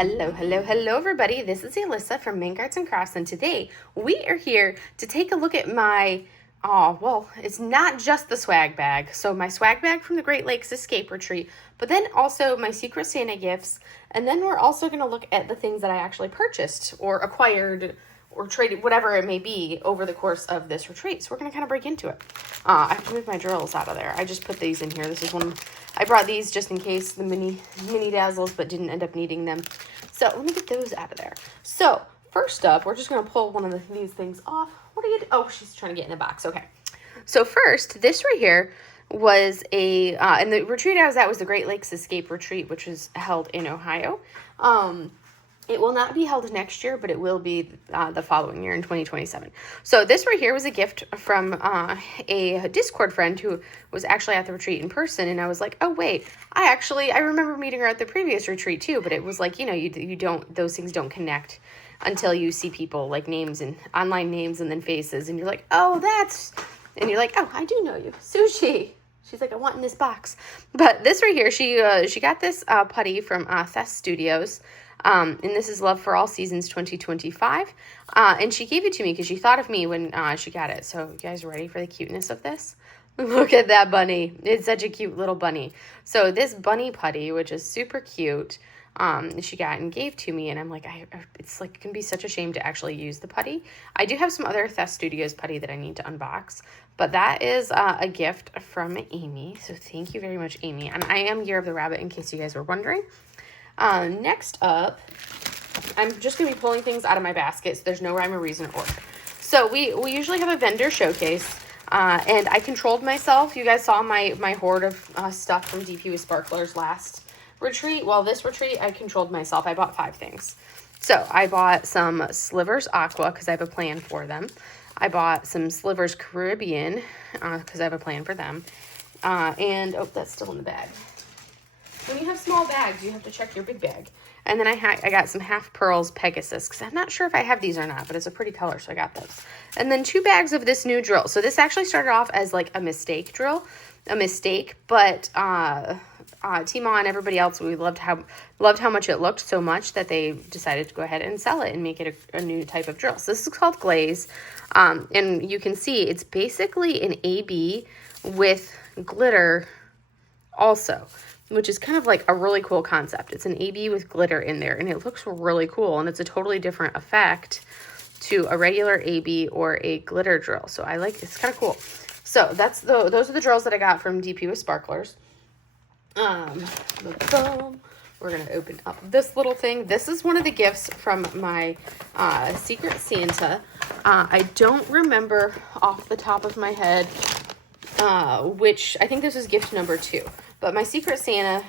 Hello, everybody. This is Alyssa from Mink Arts and Crafts, and today we are here to take a look at my, it's not just the swag bag. So my swag bag from the Great Lakes Escape Retreat, but then also my Secret Santa gifts, and then we're also going to look at the things that I actually purchased or acquired or traded, whatever it may be, over the course of this retreat. So we're going to kind of break into it. I have to move my drills out of there. I just put these in here. This is one, I brought these just in case, the mini dazzles, but didn't end up needing them. So let me get those out of there. So first up, we're just going to pull one of these things off. What are you doing? Oh, she's trying to get in a box. Okay. So first, this right here was and the retreat I was at was the Great Lakes Escape Retreat, which was held in Ohio. It will not be held next year, but it will be the following year in 2027. So this right here was a gift from a Discord friend who was actually at the retreat in person. And I was like, oh, wait, I remember meeting her at the previous retreat too. But it was like, you don't, those things don't connect until you see people, like names and online names and then faces. And you're like, oh, and you're like, oh, I do know you. Sushi. She's like, I want in this box. But this right here, she got this putty from Thess Studios. And this is Love for All Seasons 2025. And she gave it to me because she thought of me when she got it. So you guys ready for the cuteness of this? Look at that bunny. It's such a cute little bunny. So this bunny putty, which is super cute, she got and gave to me. And I'm like, it's like, it can be such a shame to actually use the putty. I do have some other Thess Studios putty that I need to unbox. But that is a gift from Amy. So thank you very much, Amy. And I am Year of the Rabbit, in case you guys were wondering. Next up, I'm just going to be pulling things out of my basket, so there's no rhyme or reason or order. So we usually have a vendor showcase, and I controlled myself. You guys saw my hoard of stuff from DP with Sparklers last retreat. Well, this retreat, I controlled myself. I bought 5 things. So I bought some Slivers Aqua because I have a plan for them. I bought some Slivers Caribbean because I have a plan for them. And, oh, that's still in the bag. When you have small bags, you have to check your big bag. And then I got some Half Pearls Pegasus, because I'm not sure if I have these or not, but it's a pretty color, so I got those. And then 2 bags of this new drill. So this actually started off as like a mistake drill, but Tima and everybody else, we loved how much it looked so much that they decided to go ahead and sell it and make it a new type of drill. So this is called Glaze, and you can see it's basically an AB with glitter also, which is kind of like a really cool concept. It's an AB with glitter in there, and it looks really cool, and it's a totally different effect to a regular AB or a glitter drill. So I like, it's kind of cool. So those are the drills that I got from DP with Sparklers. We're going to open up this little thing. This is one of the gifts from my Secret Santa. I don't remember off the top of my head which, I think this was gift number 2. But my Secret Santa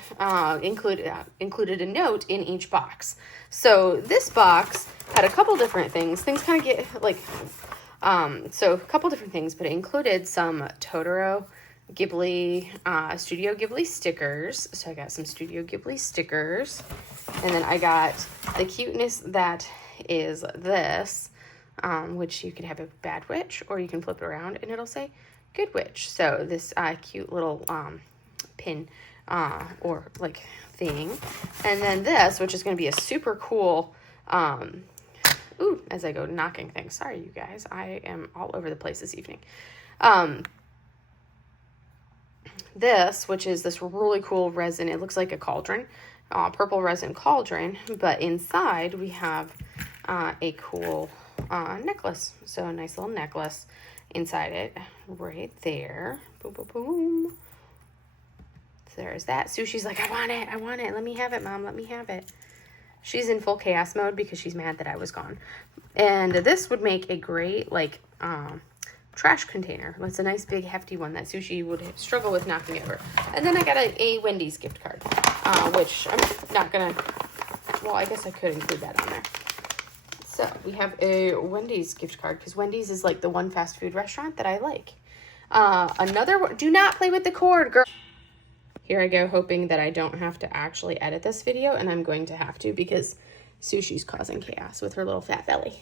included a note in each box. So this box had a couple different things. Things kind of get like, so a couple different things, but it included some Totoro Ghibli, Studio Ghibli stickers. So I got some Studio Ghibli stickers. And then I got the cuteness that is this, which you could have a bad witch, or you can flip it around and it'll say good witch. So this cute little pin or like thing, and then this, which is going to be a super cool as I go knocking things, sorry you guys, I am all over the place this evening. This, which is this really cool resin, it looks like a cauldron, purple resin cauldron, but inside we have a cool necklace. So a nice little necklace inside it right there. Boom, boom, boom. There's that. Sushi's like, I want it. Let me have it, Mom. Let me have it. She's in full chaos mode because she's mad that I was gone. And this would make a great, like, trash container. It's a nice, big, hefty one that Sushi would struggle with knocking over. And then I got a Wendy's gift card, which I'm not going to, well, I guess I could include that on there. So we have a Wendy's gift card because Wendy's is, like, the one fast food restaurant that I like. Another one. Do not play with the cord, girl. Here I go, hoping that I don't have to actually edit this video, and I'm going to have to because Sushi's causing chaos with her little fat belly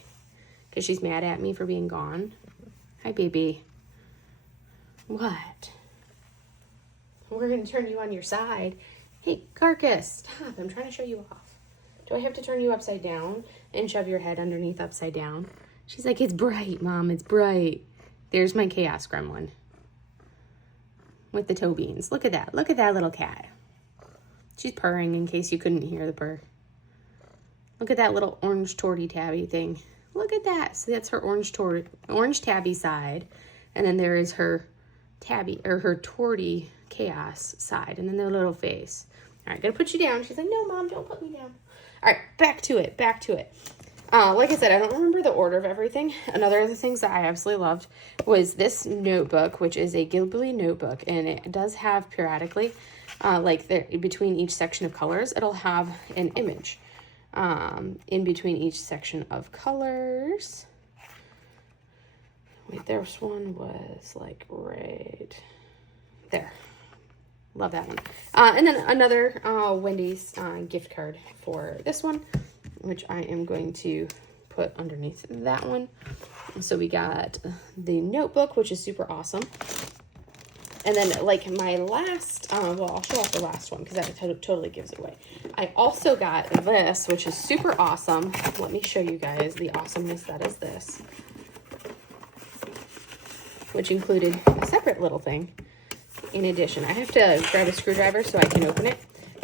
because she's mad at me for being gone. Hi, baby. What? We're going to turn you on your side. Hey, Carcass, stop. I'm trying to show you off. Do I have to turn you upside down and shove your head underneath upside down? She's like, it's bright, Mom, it's bright. There's my chaos gremlin with the toe beans. Look at that. Look at that little cat. She's purring in case you couldn't hear the purr. Look at that little orange torty tabby thing. Look at that. So that's her orange tabby side. And then there is her tabby, or her torty chaos side. And then the little face. All right, gonna put you down. She's like, no, Mom, don't put me down. All right, back to it. Like I said, I don't remember the order of everything. Another of the things that I absolutely loved was this notebook, which is a Ghibli notebook. And it does have periodically, between each section of colors, it'll have an image. In between each section of colors. Wait, this one was like right there. Love that one. And then another Wendy's gift card for this one, which I am going to put underneath that one. So we got the notebook, which is super awesome. And then, like, my last, I'll show off the last one because that totally gives it away. I also got this, which is super awesome. Let me show you guys the awesomeness that is this. Which included a separate little thing in addition. I have to grab a screwdriver so I can open it.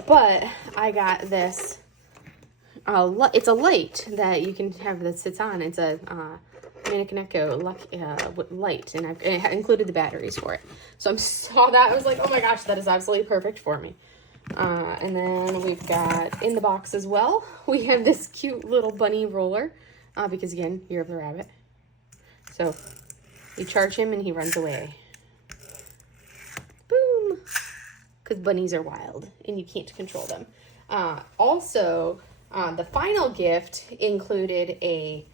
But I got this, it's a light that you can have that sits on. It's a Maniconecco light, and it included the batteries for it. So I saw that, I was like, oh my gosh, that is absolutely perfect for me. And then we've got in the box as well, we have this cute little bunny roller, because again, Year of the Rabbit. So you charge him and he runs away. Boom! Because bunnies are wild and you can't control them. Also, the final gift included a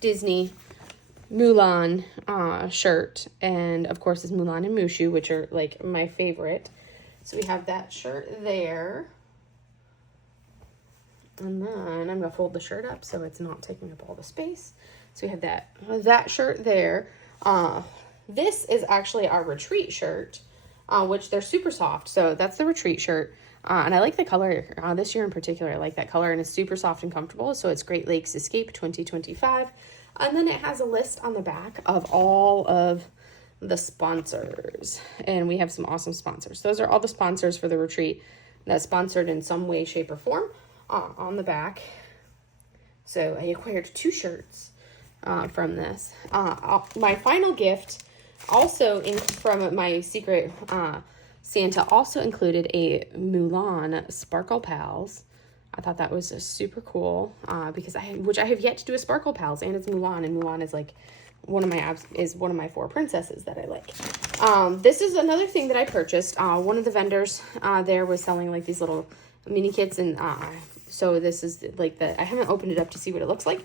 Disney Mulan shirt, and of course it's Mulan and Mushu, which are like my favorite. So we have that shirt there, and then I'm gonna fold the shirt up so it's not taking up all the space. So we have that shirt there. This is actually our retreat shirt, which they're super soft. So that's the retreat shirt. And I like the color this year in particular. I like that color, and it's super soft and comfortable. So it's Great Lakes Escape 2025. And then it has a list on the back of all of the sponsors. And we have some awesome sponsors. Those are all the sponsors for the retreat that's sponsored in some way, shape, or form on the back. So I acquired 2 shirts from this. My final gift also from my secret Santa also included a Mulan Sparkle Pals. I thought that was super cool because I have yet to do a Sparkle Pals, and it's Mulan, and Mulan is like one of my 4 princesses that I like. This is another thing that I purchased. One of the vendors there was selling like these little mini kits, and so this is like I haven't opened it up to see what it looks like,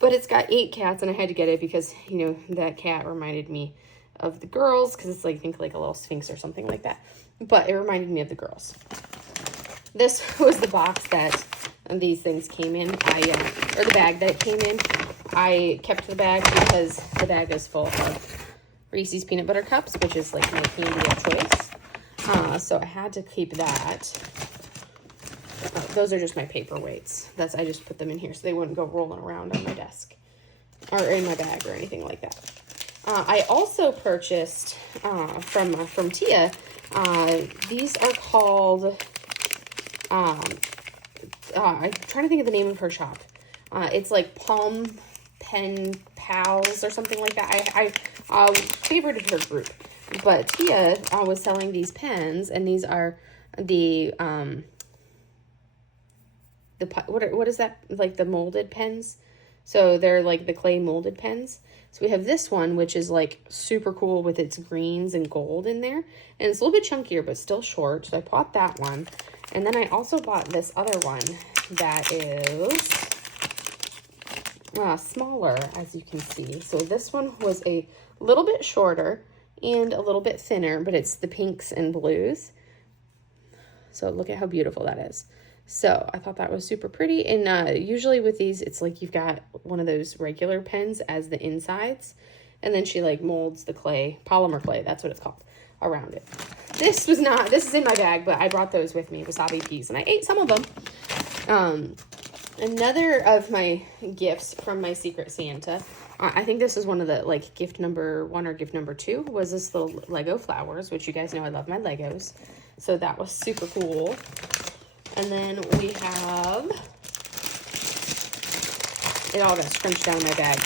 but it's got 8 cats, and I had to get it because, you know, that cat reminded me of the girls, because it's like, I think like a little sphinx or something like that, but it reminded me of the girls. This was the box that these things came in. Or the bag that it came in. I kept the bag because the bag is full of Reese's Peanut Butter Cups, which is like my candy of choice. So I had to keep that. Those are just my paperweights. I just put them in here so they wouldn't go rolling around on my desk or in my bag or anything like that. I also purchased from Tia. These are called. I'm trying to think of the name of her shop. It's like Palm Pen Pals or something like that. I favorited her group, but Tia was selling these pens, and these are the what is that, like the molded pens? So they're like the clay molded pens. So we have this one, which is like super cool with its greens and gold in there. And it's a little bit chunkier, but still short. So I bought that one. And then I also bought this other one that is smaller, as you can see. So this one was a little bit shorter and a little bit thinner, but it's the pinks and blues. So look at how beautiful that is. So I thought that was super pretty. And usually with these, it's like you've got one of those regular pens as the insides. And then she like molds the clay, polymer clay, that's what it's called, around it. This is in my bag, but I brought those with me, wasabi peas, and I ate some of them. Another of my gifts from my Secret Santa, I think this is one of the, like, gift number 1 or gift number 2, was this little Lego flowers, which you guys know I love my Legos. So that was super cool. And then we have, it all got scrunched down in my bag,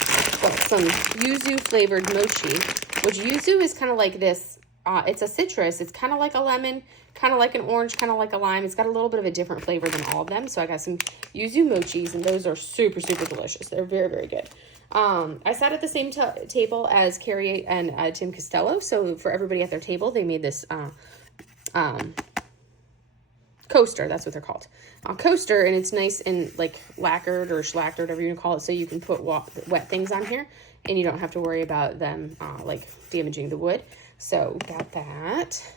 but some yuzu flavored mochi, which yuzu is kind of like this, it's a citrus. It's kind of like a lemon, kind of like an orange, kind of like a lime. It's got a little bit of a different flavor than all of them. So I got some yuzu mochis, and those are super, super delicious. They're very, very good. I sat at the same table as Carrie and Tim Costello. So for everybody at their table, they made this coaster. That's what they're called. Coaster, and it's nice and like lacquered or schlacked or whatever you call it. So you can put wet things on here, and you don't have to worry about them like damaging the wood. So got that.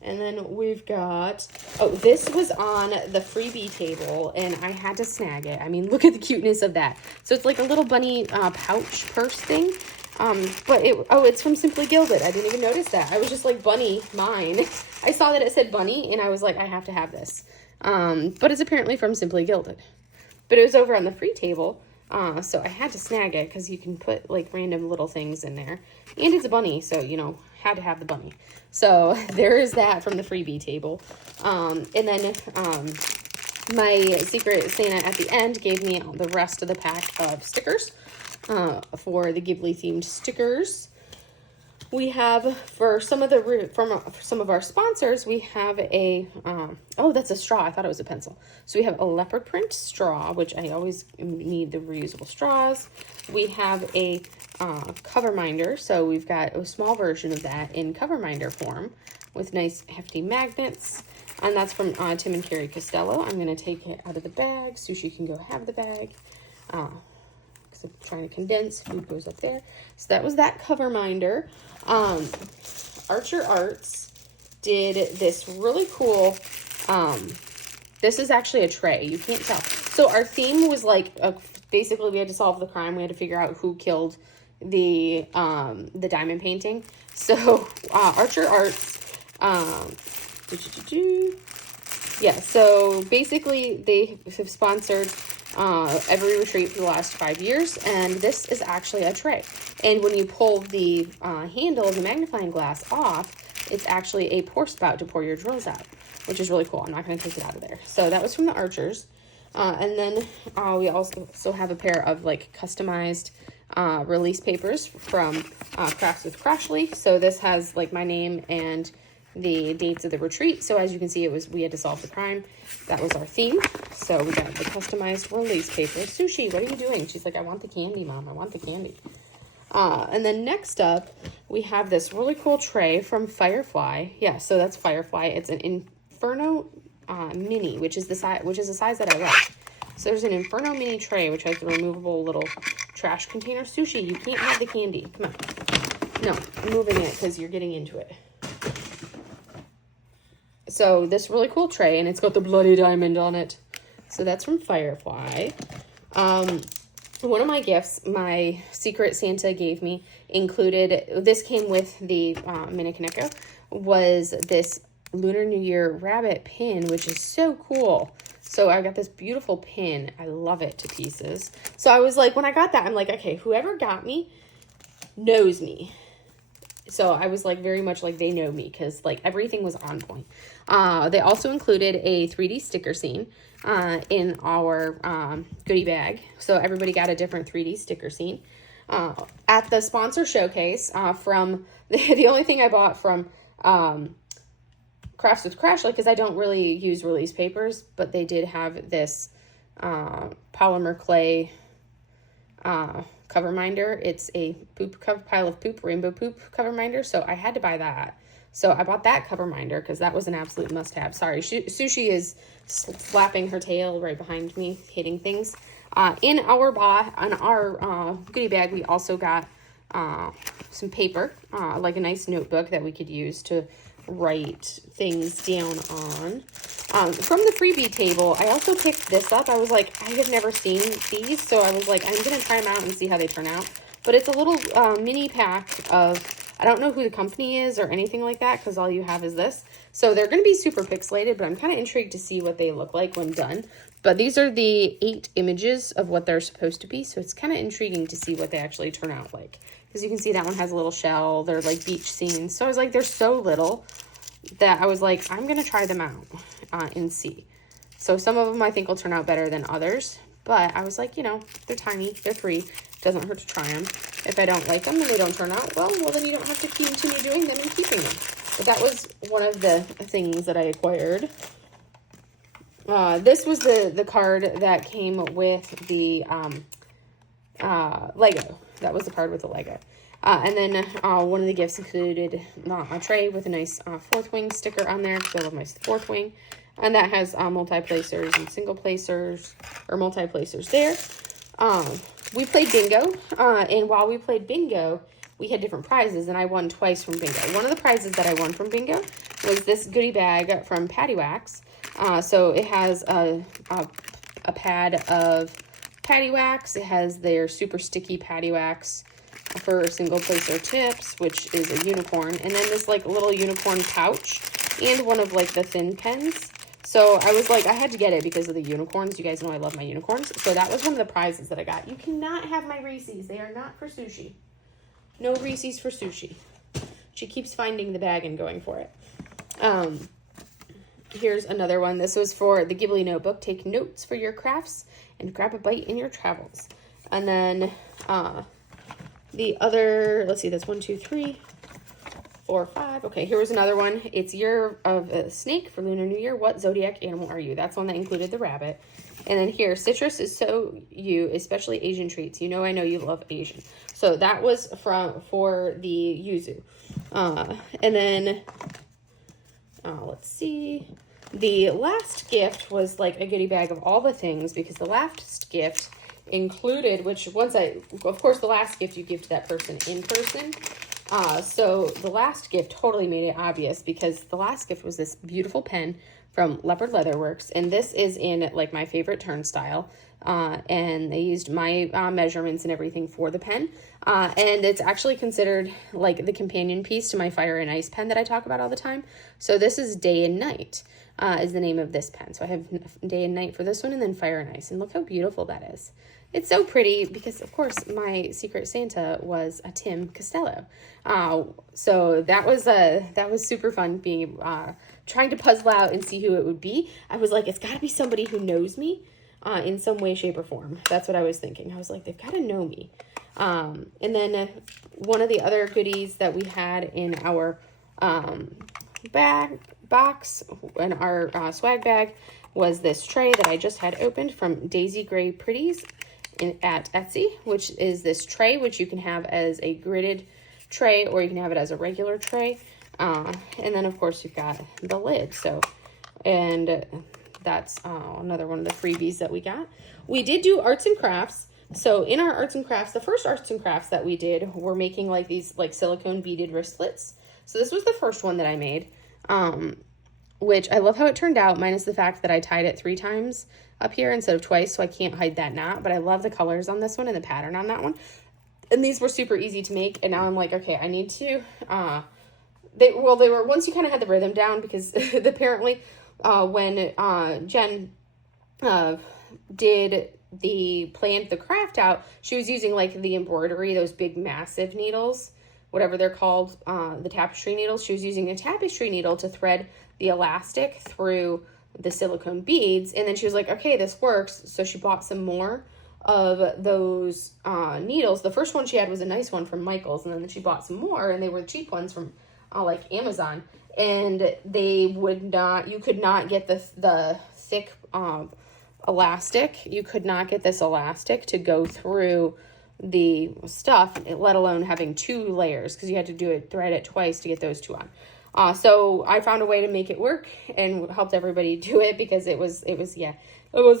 And then we've got, oh, this was on the freebie table, and I had to snag it. I mean, look at the cuteness of that. So it's like a little bunny pouch purse thing. But it's from Simply Gilded. I didn't even notice that. I was just like, bunny, mine. I saw that it said bunny, and I was like, I have to have this. But it's apparently from Simply Gilded. But it was over on the free table. So I had to snag it because you can put like random little things in there. And it's a bunny, so, you know, had to have the bunny. So there is that from the freebie table. And then my Secret Santa at the end gave me the rest of the pack of stickers for the Ghibli themed stickers. We have, for some of some of our sponsors, we have a, oh, that's a straw. I thought it was a pencil. So we have a leopard print straw, which I always need the reusable straws. We have a cover minder. So we've got a small version of that in cover minder form with nice hefty magnets. And that's from Tim and Carrie Costello. I'm going to take it out of the bag so she can go have the bag. Because I'm trying to condense. Food goes up there. So that was that cover minder. Archer Arts did this really cool, this is actually a tray. You can't tell. So our theme was like, basically we had to solve the crime. We had to figure out who killed the diamond painting. So, Archer Arts, yeah, so basically they have sponsored every retreat for the last 5 years, and this is actually a tray. And when you pull the handle of the magnifying glass off, it's actually a pour spout to pour your drills out, which is really cool. I'm not going to take it out of there. So that was from the Archers. And then we also have a pair of like customized release papers from Crafts with Crashly. So this has like my name and the dates of the retreat. So as you can see, we had to solve the crime. That was our theme. So we got the customized release paper. Sushi, what are you doing? She's like, I want the candy, Mom. I want the candy. And then next up, we have this really cool tray from Firefly. Yeah, so that's Firefly. It's an Inferno Mini, which is the size that I like. So there's an Inferno Mini tray, which has the removable little trash container. Sushi, you can't have the candy. Come on. No, I'm moving it because you're getting into it. So this really cool tray, and it's got the bloody diamond on it. So that's from Firefly. One of my gifts, my Secret Santa gave me, included, this came with the Mini Kaneko, was this Lunar New Year rabbit pin, which is so cool. So I got this beautiful pin. I love it to pieces. So I was like, when I got that, I'm like, okay, whoever got me knows me. So I was like, very much like they know me, because like everything was on point. They also included a 3D sticker scene in our goodie bag. So everybody got a different 3D sticker scene. At the sponsor showcase from the only thing I bought from Crafts with Crashly, because I don't really use release papers, but they did have this polymer clay cover minder. It's a pile of poop, rainbow poop cover minder. So I had to buy that. So I bought that cover minder because that was an absolute must-have. Sorry, Sushi is slapping her tail right behind me, hitting things. In our goodie bag, we also got some paper, like a nice notebook that we could use to write things down on. From the freebie table, I also picked this up. I was like, I have never seen these, so I was like, I'm going to try them out and see how they turn out. But it's a little mini pack of, I don't know who the company is or anything like that, because all you have is this. So they're going to be super pixelated, but I'm kind of intrigued to see what they look like when done. But these are the 8 images of what they're supposed to be. So it's kind of intriguing to see what they actually turn out like. Because you can see that one has a little shell. They're like beach scenes. So I was like, they're so little that I was like, I'm going to try them out and see. So some of them I think will turn out better than others. But I was like, you know, they're tiny. They're free. Doesn't hurt to try them. If I don't like them and they don't turn out well, then you don't have to continue doing them and keeping them. But that was one of the things that I acquired. This was the card that came with the Lego. That was the card with the Lego. And then one of the gifts included a tray with a nice 4th wing sticker on there, because I love my 4th wing. And that has multi-placers and single placers, or multi-placers there. We played bingo, and while we played bingo, we had different prizes, and I won twice from bingo. One of the prizes that I won from bingo was this goodie bag from Patty Wax. So it has a pad of Patty Wax. It has their super sticky Patty Wax for single placer tips, which is a unicorn. And then this like little unicorn pouch and one of like the thin pens. So I was like, I had to get it because of the unicorns. You guys know I love my unicorns. So that was one of the prizes that I got. You cannot have my Reese's. They are not for sushi. No Reese's for sushi. She keeps finding the bag and going for it. Here's another one. This was for the Ghibli notebook. Take notes for your crafts and grab a bite in your travels. And then the other, let's see, that's 1, 2, 3, 4, 5. Okay, here was another one. It's Year of a Snake for Lunar New Year. What zodiac animal are you? That's one that included the rabbit. And then here, citrus is so you, especially Asian treats. You know I know you love Asian. So that was for the yuzu. And then, let's see. The last gift was like a goodie bag of all the things, because the last gift included, of course, the last gift you give to that person in person. So the last gift totally made it obvious, because the last gift was this beautiful pen from Leopard Leatherworks, and this is in like my favorite turnstile, and they used my measurements and everything for the pen, and it's actually considered like the companion piece to my Fire and Ice pen that I talk about all the time. So this is Day and Night is the name of this pen. So I have Day and Night for this one, and then Fire and Ice, and look how beautiful that is. It's so pretty because, of course, my Secret Santa was a Tim Costello. So that was super fun being trying to puzzle out and see who it would be. I was like, it's got to be somebody who knows me in some way, shape, or form. That's what I was thinking. I was like, they've got to know me. And then one of the other goodies that we had in our box, in our swag bag, was this tray that I just had opened from Daisy Gray Pretties at Etsy, which is this tray, which you can have as a gridded tray, or you can have it as a regular tray. And then, of course, you've got the lid. So, and that's another one of the freebies that we got. We did do arts and crafts. So in our arts and crafts, the first arts and crafts that we did were making like these like silicone beaded wristlets. So this was the first one that I made, which I love how it turned out, minus the fact that I tied it 3 times up here instead of twice, so I can't hide that knot. But I love the colors on this one and the pattern on that one. And these were super easy to make, and now I'm like, okay, I need to, they were, once you kind of had the rhythm down, because apparently when Jen did planned the craft out, she was using like the embroidery, those big massive needles, whatever they're called, the tapestry needles. She was using a tapestry needle to thread the elastic through the silicone beads, and then she was like, okay, this works. So she bought some more of those needles. The first one she had was a nice one from Michael's, and then she bought some more, and they were cheap ones from like Amazon, and you could not get the thick elastic. You could not get this elastic to go through the stuff, let alone having 2 layers, because you had to thread it twice to get those 2 on. So I found a way to make it work and helped everybody do it, because it was an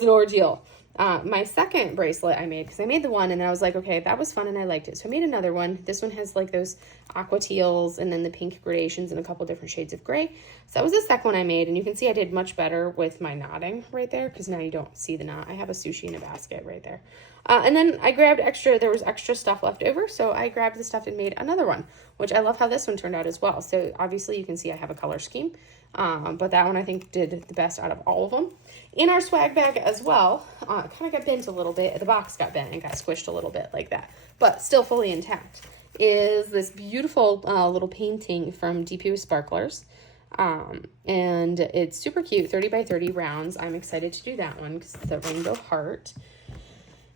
ordeal. My second bracelet I made, because I made the one and then I was like, okay, that was fun and I liked it. So I made another one. This one has like those aqua teals and then the pink gradations and a couple different shades of gray. So that was the second one I made, and you can see I did much better with my knotting right there, because now you don't see the knot. I have a sushi in a basket right there. And then I grabbed there was extra stuff left over, so I grabbed the stuff and made another one, which I love how this one turned out as well. So obviously you can see I have a color scheme, but that one I think did the best out of all of them. In our swag bag as well, it kind of got bent a little bit. The box got bent and got squished a little bit like that, but still fully intact, is this beautiful little painting from DP Sparklers. And it's super cute, 30 by 30 rounds. I'm excited to do that one because it's a rainbow heart.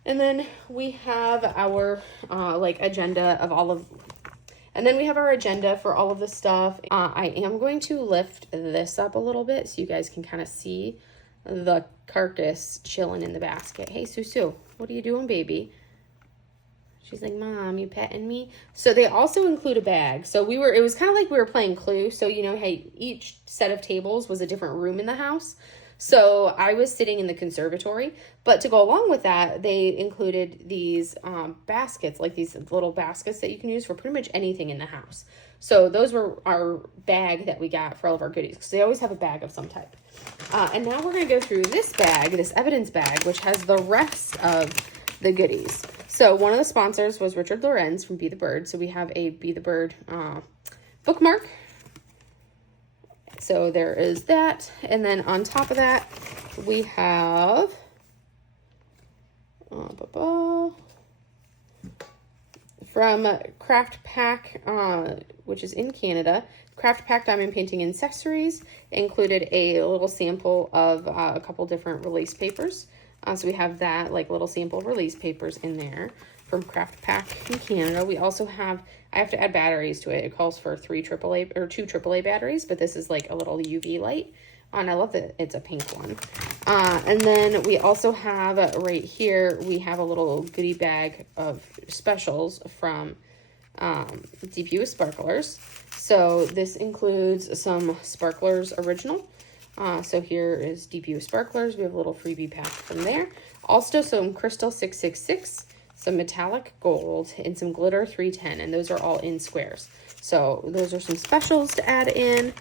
And then we have our agenda of all of, and then we have our agenda for all of the stuff. I am going to lift this up a little bit so you guys can kind of see the carcass chilling in the basket. Hey, Susu, what are you doing, baby? She's like, Mom, you petting me? So they also include a bag. So it was kind of like we were playing Clue. So, hey, each set of tables was a different room in the house. So I was sitting in the conservatory, but to go along with that, they included these baskets, like these little baskets that you can use for pretty much anything in the house. So those were our bag that we got for all of our goodies, because they always have a bag of some type. And now we're going to go through this bag, this evidence bag, which has the rest of the goodies. So one of the sponsors was Richard Lorenz from Be the Bird. So we have a Be the Bird bookmark. So there is that. And then on top of that, we have from Craft Pack, which is in Canada, Craft Pack Diamond Painting Accessories, included a little sample of a couple different release papers. So we have that, like little sample release papers in there from Craft Pack in Canada. We also have, I have to add batteries to it. It calls for 2 AAA batteries, but this is like a little UV light. And I love that it's a pink one. And then we also have right here, we have a little goodie bag of specials from DP Sparklers. So this includes some Sparklers Original. So here is DP Sparklers. We have a little freebie pack from there. Also some Crystal 666, some metallic gold, and some glitter 310. And those are all in squares. So those are some specials to add in.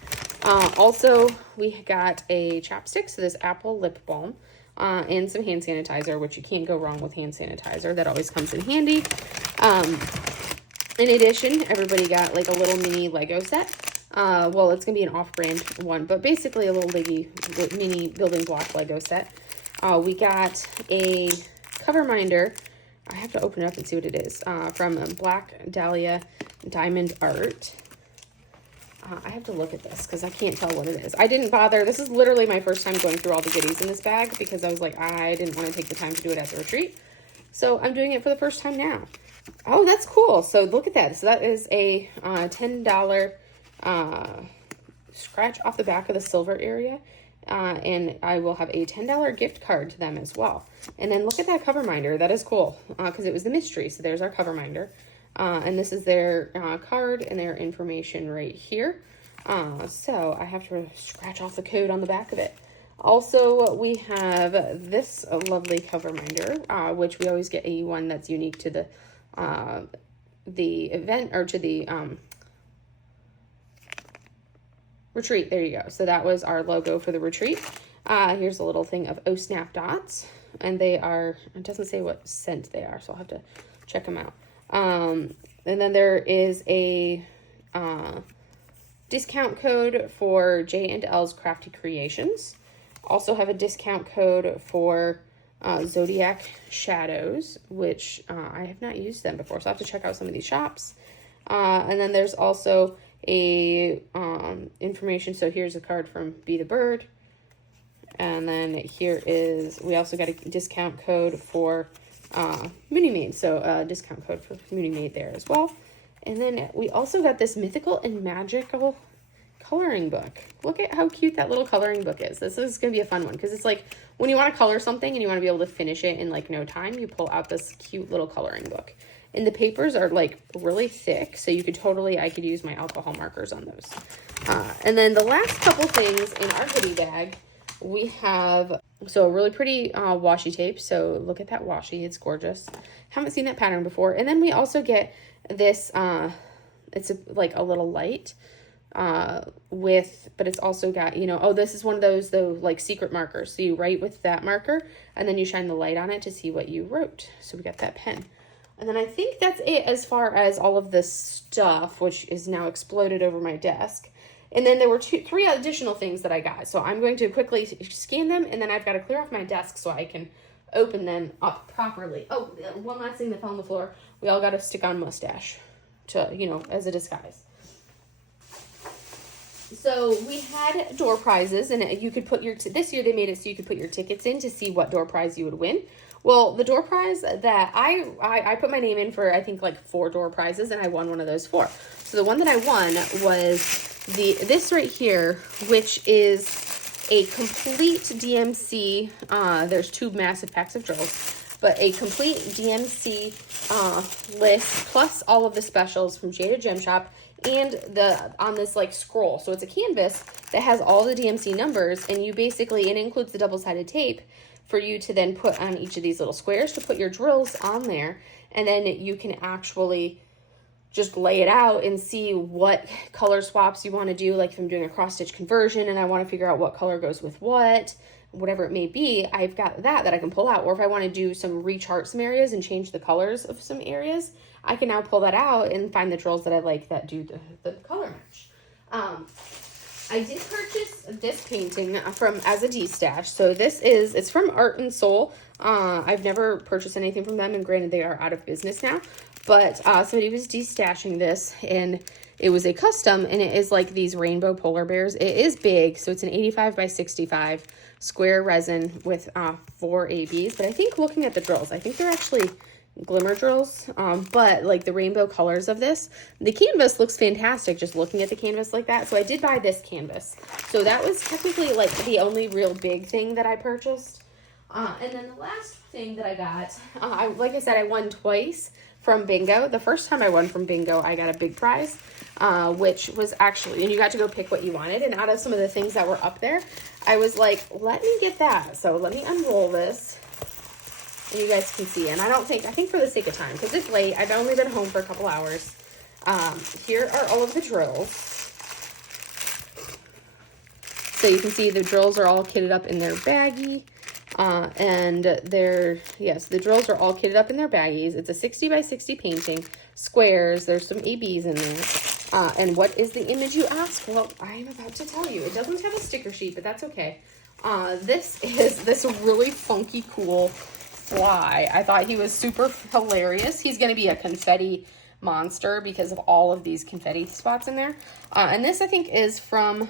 Also, we got a chapstick, so this apple lip balm, and some hand sanitizer, which you can't go wrong with hand sanitizer. That always comes in handy. In addition, everybody got like a little mini Lego set. Well, it's going to be an off-brand one, but basically a little mini building block Lego set. We got a cover minder. I have to open it up and see what it is. From Black Dahlia Diamond Art. I have to look at this because I can't tell what it is. I didn't bother. This is literally my first time going through all the goodies in this bag because I was like, I didn't want to take the time to do it at the retreat. So I'm doing it for the first time now. Oh, that's cool. So look at that. So that is a $10 scratch off the back of the silver area. And I will have a $10 gift card to them as well. And then look at that cover minder. That is cool because it was the mystery. So there's our cover minder. And this is their card and their information right here. So I have to scratch off the code on the back of it. Also, we have this lovely cover minder, which we always get a one that's unique to the event or to the retreat. There you go. So that was our logo for the retreat. Here's a little thing of Oh Snap Dots, and they are, it doesn't say what scent they are, so I'll have to check them out. And then there is a discount code for J&L's Crafty Creations. Also have a discount code for Zodiac Shadows, which I have not used them before, so I have to check out some of these shops. And then there's also a information. So here's a card from Be the Bird. And then here is, we also got a discount code for Mooney Maid. So a discount code for Mooney Maid there as well. And then we also got this mythical and magical coloring book. Look at how cute that little coloring book is. This is going to be a fun one because it's like when you want to color something and you want to be able to finish it in like no time, you pull out this cute little coloring book. And the papers are like really thick, so you could totally, I could use my alcohol markers on those. And then the last couple things in our goodie bag, we have, so a really pretty washi tape. So look at that washi, it's gorgeous. Haven't seen that pattern before. And then we also get this, it's like a little light. but it's also got, you know, oh, this is one of those, though, like secret markers. So you write with that marker and then you shine the light on it to see what you wrote. So we got that pen. And then I think that's it as far as all of this stuff, which is now exploded over my desk. And then there were three additional things that I got. So I'm going to quickly scan them, and then I've got to clear off my desk so I can open them up properly. Oh, one last thing that fell on the floor. We all got to stick on mustache to, you know, as a disguise. So we had door prizes, and you could put your, this year they made it so you could put your tickets in to see what door prize you would win. Well, the door prize that I put my name in for, I think like 4 door prizes, and I won one of those 4. So the one that I won was this right here, which is a complete DMC, there's 2 massive packs of drills, but a complete DMC list, plus all of the specials from Jada Gem Shop, and on this like scroll. So it's a canvas that has all the DMC numbers, and you basically, it includes the double-sided tape for you to then put on each of these little squares to put your drills on there, and then you can actually just lay it out and see what color swaps you want to do. Like if I'm doing a cross stitch conversion and I want to figure out what color goes with what, whatever it may be, I've got that I can pull out. Or if I want to do some rechart some areas and change the colors of some areas, I can now pull that out and find the drills that I like that do the color match. I did purchase this painting from as a D-stash. So it's from Art and Soul. I've never purchased anything from them, and granted they are out of business now, but somebody was de-stashing this, and it was a custom, and it is like these rainbow polar bears. It is big, so it's an 85 by 65 square resin with 4 ABs, but I think looking at the drills, I think they're actually glimmer drills, but like the rainbow colors of this, the canvas looks fantastic just looking at the canvas like that. So I did buy this canvas, so that was technically like the only real big thing that I purchased. And then the last thing that I got, like I said, I won twice from bingo. The first time I won from bingo, I got a big prize, which was actually, and you got to go pick what you wanted, and out of some of the things that were up there, I was like, let me get that. So let me unroll this, and you guys can see. And I think for the sake of time, because it's late, I've only been home for a couple hours. Here are all of the drills. So you can see the drills are all kitted up in their baggie. And the drills are all kitted up in their baggies. It's a 60 by 60 painting, squares. There's some ABs in there. And what is the image, you ask? Well, I'm about to tell you. It doesn't have a sticker sheet, but that's okay. This is this really funky, cool fly. I thought he was super hilarious. He's going to be a confetti monster because of all of these confetti spots in there. And this, I think, is from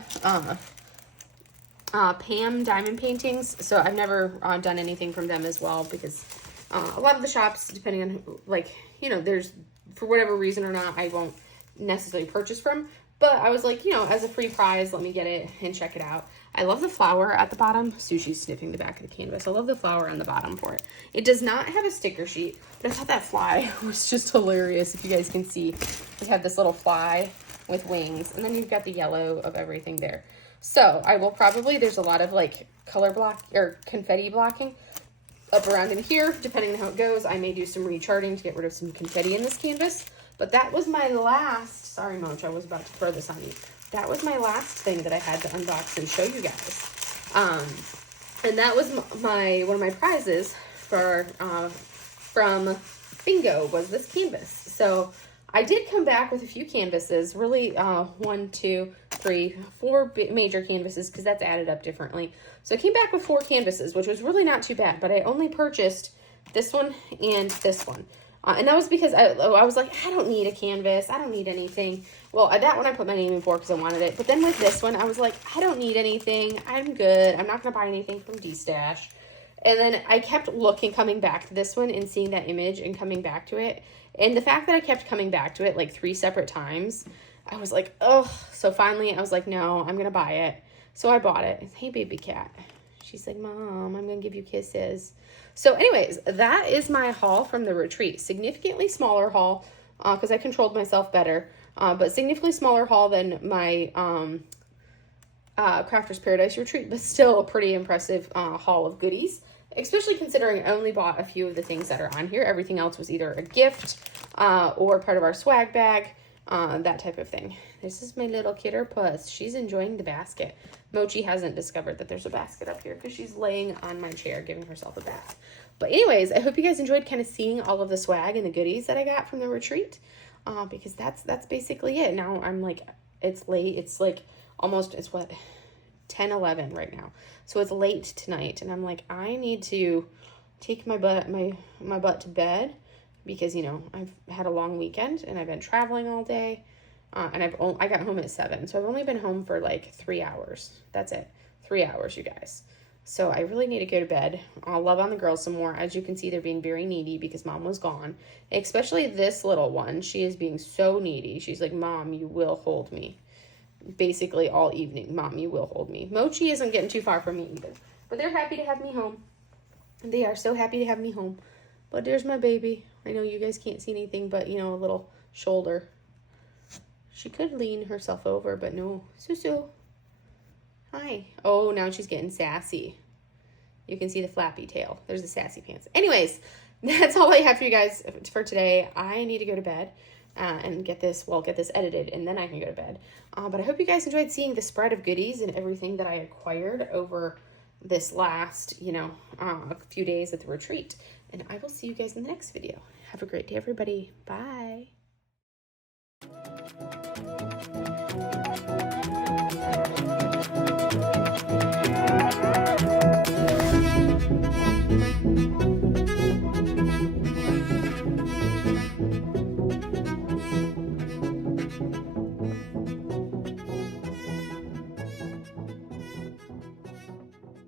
Pam Diamond Paintings. So I've never done anything from them as well, because a lot of the shops, depending on, like, you know, there's, for whatever reason or not, I won't necessarily purchase from. But I was like, you know, as a free prize, let me get it and check it out. I love the flower at the bottom. Sushi's sniffing the back of the canvas. I love the flower on the bottom for it. It does not have a sticker sheet, but I thought that fly was just hilarious. If you guys can see, we have this little fly with wings, and then you've got the yellow of everything there. So I will probably, there's a lot of like color block or confetti blocking up around in here. Depending on how it goes, I may do some recharting to get rid of some confetti in this canvas. But that was my last, sorry Moch, I was about to throw this on you. That was my last thing that I had to unbox and show you guys. And that was one of my prizes for from bingo, was this canvas. So I did come back with a few canvases, really 1, 2, 3, 4 major canvases, because that's added up differently. So I came back with 4 canvases, which was really not too bad, but I only purchased this one and this one. And that was because I was like, I don't need a canvas. I don't need anything. Well, that one I put my name in for because I wanted it. But then with this one, I was like, I don't need anything. I'm good. I'm not going to buy anything from D-Stash. And then I kept coming back to this one and seeing that image and coming back to it. And the fact that I kept coming back to it like 3 separate times, I was like, oh. So finally, I was like, no, I'm going to buy it. So I bought it. Hey, baby cat. She's like, Mom, I'm going to give you kisses. So anyways, that is my haul from the retreat. Significantly smaller haul because I controlled myself better. But significantly smaller haul than my Crafter's Paradise retreat, but still a pretty impressive haul of goodies. Especially considering I only bought a few of the things that are on here. Everything else was either a gift or part of our swag bag. that type of thing. This is my little kidder puss. She's enjoying the basket. Mochi hasn't discovered that there's a basket up here because she's laying on my chair giving herself a bath. But anyways, I hope you guys enjoyed kind of seeing all of the swag and the goodies that I got from the retreat, because that's basically it. Now I'm like, it's late. It's like almost, it's what, 10:11 right now. So it's late tonight, and I'm like, I need to take my butt to bed, because, you know, I've had a long weekend and I've been traveling all day, and I got home at 7, so I've only been home for like 3 hours. That's it, 3 hours, you guys. So I really need to go to bed. I'll love on the girls some more. As you can see, they're being very needy because Mom was gone. Especially this little one. She is being so needy. She's like, Mom, you will hold me. Basically all evening. Mom, you will hold me. Mochi isn't getting too far from me either. But they're happy to have me home. They are so happy to have me home. But there's my baby. I know you guys can't see anything but, you know, a little shoulder. She could lean herself over, but no. Susu. Hi. Oh, now she's getting sassy. You can see the flappy tail. There's the sassy pants. Anyways, that's all I have for you guys for today. I need to go to bed and get this edited, and then I can go to bed. But I hope you guys enjoyed seeing the spread of goodies and everything that I acquired over this last, you know, a few days at the retreat. And I will see you guys in the next video. Have a great day, everybody. Bye.